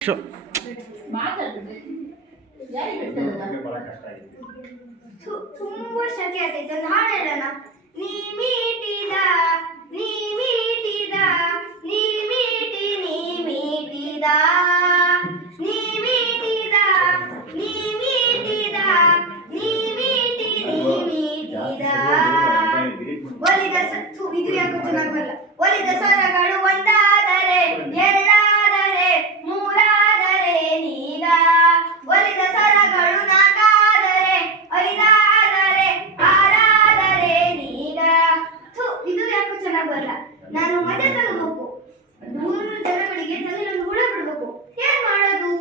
ತುಂಬಾ ಶಕೆ ಆಗ್ತೈತೆ. ಒಂದು ಹಾಡು ಹೇಳೋಣ. ನೀ ಮೀಟಿದ ನೀ ಮೀಟಿದ ನೀ ಮೀಟಿ ನೀ ಮೀಟಿದ ನೀ ಮೀಟಿದ ನೀ ಮೀಟಿದ ನೀ ಮೀಟಿ ನೀ ಮೀಟಿದ ಒಲಿದ ಸತ್ತು ಇದು ಯಾಕೋ ಚೆನ್ನಾಗಿ ಬರಲ್ಲ. ಒಲಿದ ಸ್ವರಗಳು ಒಂದಾದರೆ ಎರಡಾದರೆ ಮೂರಾದರೆ ನೀಗ ಒಲಿದ ಸ್ವರಗಳು ನಾಲ್ಕಾದರೆ ಐದಾದರೆ ಆರಾದರೆ ನೀಗ ಇದು ಯಾಕೋ ಚೆನ್ನಾಗಿ ಬರಲ್ಲ. ನಾನು ಮಜಾ ತಗೋಬೇಕು. 100 ಜನಗಳಿಗೆ ತಲೆಯಲ್ಲಿ ಹುಳ ಬಿಡ್ಬೇಕು. ಏನ್ ಮಾಡೋದು?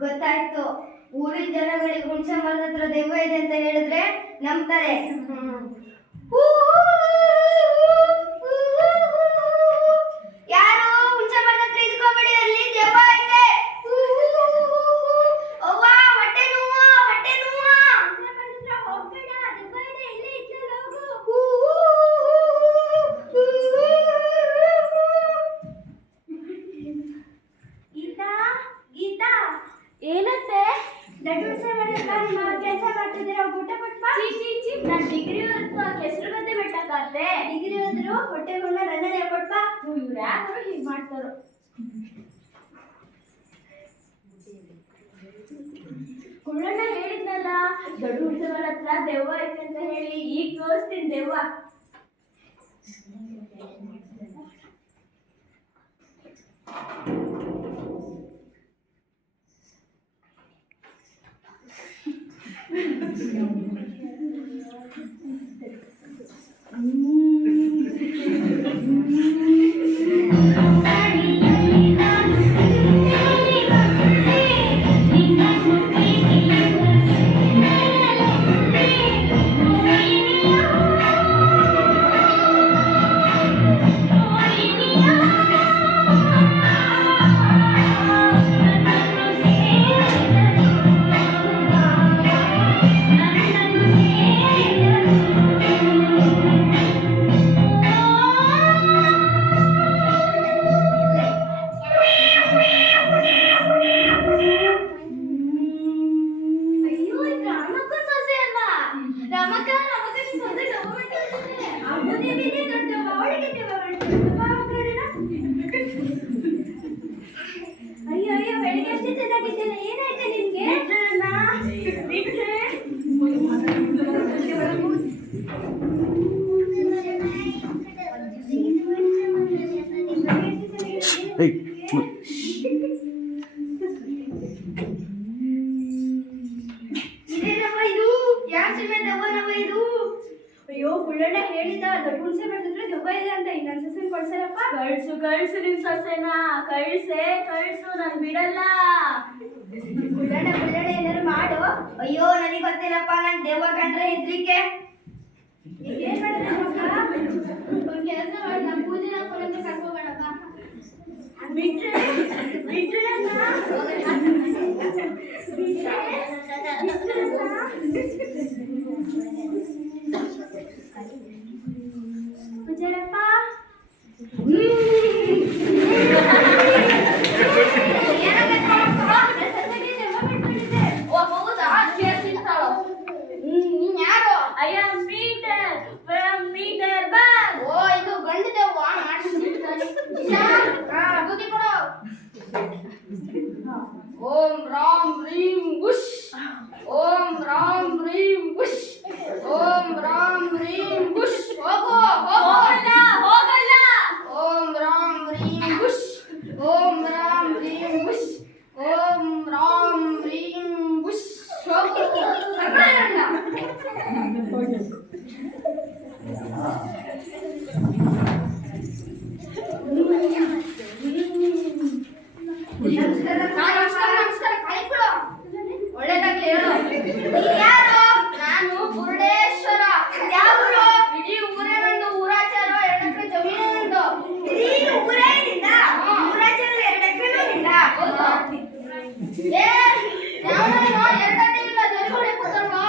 ಗೊತ್ತಾಯ್ತು. ಊರಿನ ಜನಗಳಿಗೆ ಹುಣಸೆ ಮರದ ಹತ್ರ ದೆವ್ವ ಇದೆ ಅಂತ ಹೇಳಿದ್ರೆ ನಂಬ್ತಾರೆ. ಯಾರು ಹುಣಸೆ ಮರದ ಹತ್ರ ಇದ್ಕೋಬೇಡಿ, ಅಲ್ಲಿ ದೆವ್ವ ಐತೆ. ಅವ್ವ ಹೊಟ್ಟೆ ನೋವು ಹೊಟ್ಟೆ ನೋವು. ಹೋಗ್ಬೇಡ, ದೆವ್ವ ಇದೆ, ಇಲ್ಲೇ ಇದ್ದಲ್ಲ ಹೋಗು. ಗೀತಾ ಗೀತಾ ಏನಂತೆ? ದಡ್ಡುಸೆ ಕೆಲಸ ಮಾಡ್ತಿದ್ದೀರಾ? ಊಟ ಕೊಟ್ವಾ? ನಾನು ಡಿಗ್ರಿ ಓದ್ವಾ, ಹೆಸರು ಗದ್ದೆ ಬೆಟ್ಟಕ್ಕಾದ್ರೆ. ಡಿಗ್ರಿ ಓದ್ರು ಹೊಟ್ಟೆಗೊಂಡ ರನ್ನೇ ಕೊಟ್ವಾ. ಇವ್ರು ಯಾರು ಹೀಗೆ ಮಾಡ್ತಾರೋ? ಕುಳ್ಳಣ್ಣ ಹೇಳಿದ್ನಲ್ಲ ದೊಡ್ಡ ಹುಡ್ಸವರ ಹತ್ರ ದೆವ್ವ ಐತೆ ಅಂತ ಹೇಳಿ. ಈಗ ತೋರಿಸ್ತೀನಿ ದೆವ್ವ. ಅಯ್ಯೋ ಅಯ್ಯೋ, ಬೆಳಿಗ್ಗೆ ಅಷ್ಟೇ ಚೆನ್ನಾಗಿದ್ದೆಲ್ಲ, ಏನಾಯ್ತು ನಿಮ್ಗೆ? ಇದೇನಪ್ಪ ಇದು? ಯಾರು ಸಿಮೆ ದೆವ್ವನಪ್ಪ ಇದು? ಅಯ್ಯೋ ಕುಳ್ಳಣ್ಣ ಹೇಳಿದ ದೊಡ್ಡ ಹುಣಸೆ ಬೆಳೆದಿದ್ರೆ ದೆವ್ವ ಇದೆ ಅಂತ. ಇನ್ನೊಂದು ಸೊಸೆ ಕೊಡ್ಸಲ್ಲಪ್ಪ. ಕಳ್ಸು ಕಳ್ಸು ನಿಮ್ ಸೊಸೆನ, ಕಳ್ಸು, ನಾನು ಬಿಡಲ್ಲ. ಕುಳ್ಳಣ್ಣ ಏನಾರು ಮಾಡು. ಅಯ್ಯೋ ನನಗೆ ಗೊತ್ತಿಲ್ಲಪ್ಪ, ನಂಗೆ ದೆವ್ವ ಕಂಡ್ರೆ ಹೆದ್ರಿಕೆ. ಏನ್ ಮಾಡಿದ್ರೆ ಒಂದು ಕೆಲಸ ಮಾಡಿ, ನಮ್ಮ ಪೂಜೆ ಹಾಕೊಂಡು ಕರ್ಕೋಬೇಡಪ್ಪ. ಬಿಟ್ರೆ ಪೂಜಾರಪ್ಪ ಯಾರು? ಅಯ್ಯ ಮೀಟರ್ ಬಾ. ಓ ಇದು ಗಂಡು ದೆವ್ವ ಬುದ್ಧಿ ಕೊಡು. ಓಂ ರಾಮ್ ರೀಂ ಗುಷ್, ಓಂ ರಾಮ್ ರೀಂ ಗುಷ್, ಓಂ ರಾಮ್ ರೀಂ ಗುಷ್. ಹೋಗಲ್ಲ. ಓಂ ರಾಮ್ ರೀಂ ಗುಷ್, ಓಂ ರಾಮ್ ರೀಂ ಬುಷ್ ಓಂ ರಾಮ್ ರೀಂ ಬುಷ್ ಹೋಗು ಕರ್ಕೊಳ್ಳೋಣ. ನಮಸ್ಕಾರ ಕೈಕೊಳ್ಳೋ. ಒಳ್ಳೇದಾಗ್ಲಿ ಹೇಳು. ಯಾರು? ನಾನು ಮುರುಡೇಶ್ವರ. ಯಾವೂರು? ಇಡೀ ಊರೇ ನಂದು. ಊರಾಚಾರ 2 ಎಕರೆ ಜಮೀನು ನಂದು. ಇಡೀ ಊರೇ ನಿಂದ? ಊರಾಚಾರ 2 ಎಕರೆ ನಿಂದ? ಹೌದು. ಏ ಯಾವನೋ 2 ಅಡಿ ಇಲ್ಲ ದೇವರೇ ಕೂತಲ್ವಾ?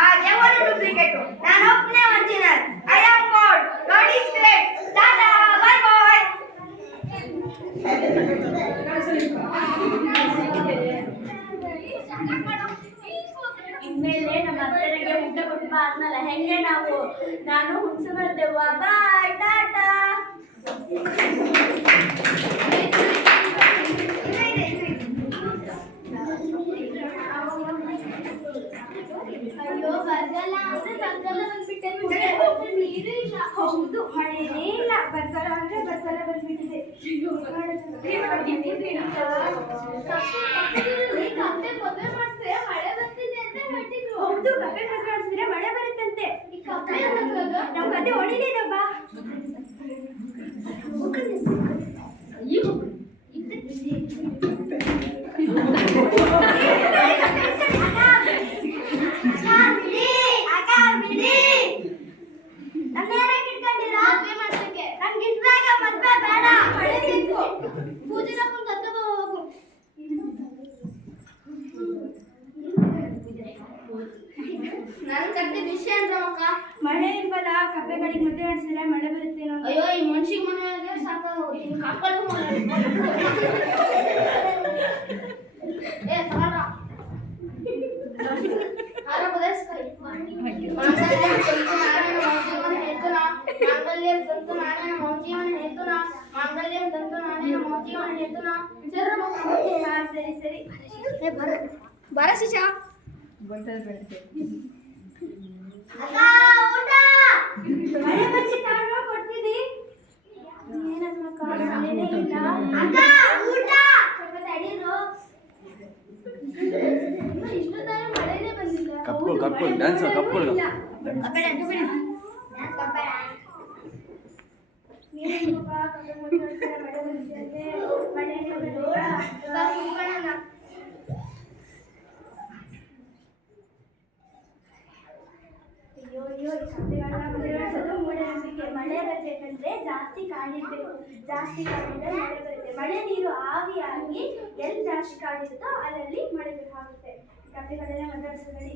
ಆ ದೇವರು ಡೂಪ್ಲಿಕೇಟ್. ನಾನು ಒಬ್ಬನೇ original. I am god. God is great. Tata bye bye. ಇನ್ಮೇಲೆ ನಮ್ಮ ಅತ್ತೆಗೆ ಊಟ ಕೊಟ್ಟು ಬಾ ಆದ್ಮೇಲೆ ಹೆಂಗೆ ನಾನು ಹುಣಸೆ ಬರ್ತೇವ. ಬಾಯ್ ಟಾಟಾ. ಅಯ್ಯೋ ಬರಗಲ್ಲ ಅಂದ್ರೆ ಬರಗಲ್ಲ ಬಂದ್ಬಿಟ್ಟೆ. ನೀರು ಇಲ್ಲ. ಹೌದು ಮಳೆನೇ ಇಲ್ಲ. ಬರಗಲ್ಲ ಅಂದ್ರೆ ಬರಗಲ್ಲ ಬಂದ್ಬಿಟ್ಟಿದೆ. ಹೌದು ಕಪ್ಪೆ ಮದುವೆ ಮಾಡಿಸಿದ್ರೆ ಮಳೆ ಬರುತ್ತಂತೆ. ನಾವು ಕತೆ ಹೊಡಿಲಿಲ್ಲಪ್ಪ. ಮಳೆ ಇಲ್ವಲ್ಲ, ಕಪ್ಪೆಗಳಿಗೆ ಮದುವೆ ಮಾಡಿಸಿದ್ರೆ ಮಳೆ ಬರುತ್ತೆ. ಅಯ್ಯೋ ಈ ಮನುಷ್ಯಗೆ ಮನೆ ಸಾಕು. ಸರಿ ಬರ ಶಿಶಾ. ಮಳೆ ಬಚ್ಚಿ ಕಾರಣ ಕೊಡ್ತಿದ್ದಿ. ಕಪ್ಪು ಡ್ಯಾನ್ಸ್ ಕಪ್ಪು ಮಳೆ ಬರ್ಬೇಕಂದ್ರೆ ಜಾಸ್ತಿ ಕಾಡಿರ್ಬೇಕು. ಜಾಸ್ತಿ ಕಾಡಿದ್ರೆ ಮಳೆ ಬರುತ್ತೆ. ಮಳೆ ನೀರು ಆವಿಯಾಗಿ ಎಲ್ಲಿ ಜಾಸ್ತಿ ಕಾಡಿರುತ್ತೋ ಅಲ್ಲಲ್ಲಿ ಮಳೆ ಬೇಕಾಗುತ್ತೆ. ಕಪ್ಪೆಗಳೆಲ್ಲ ಮಾತಾಡ್ಸೋದಿ.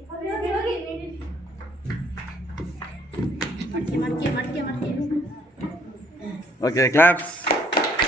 Okay claps.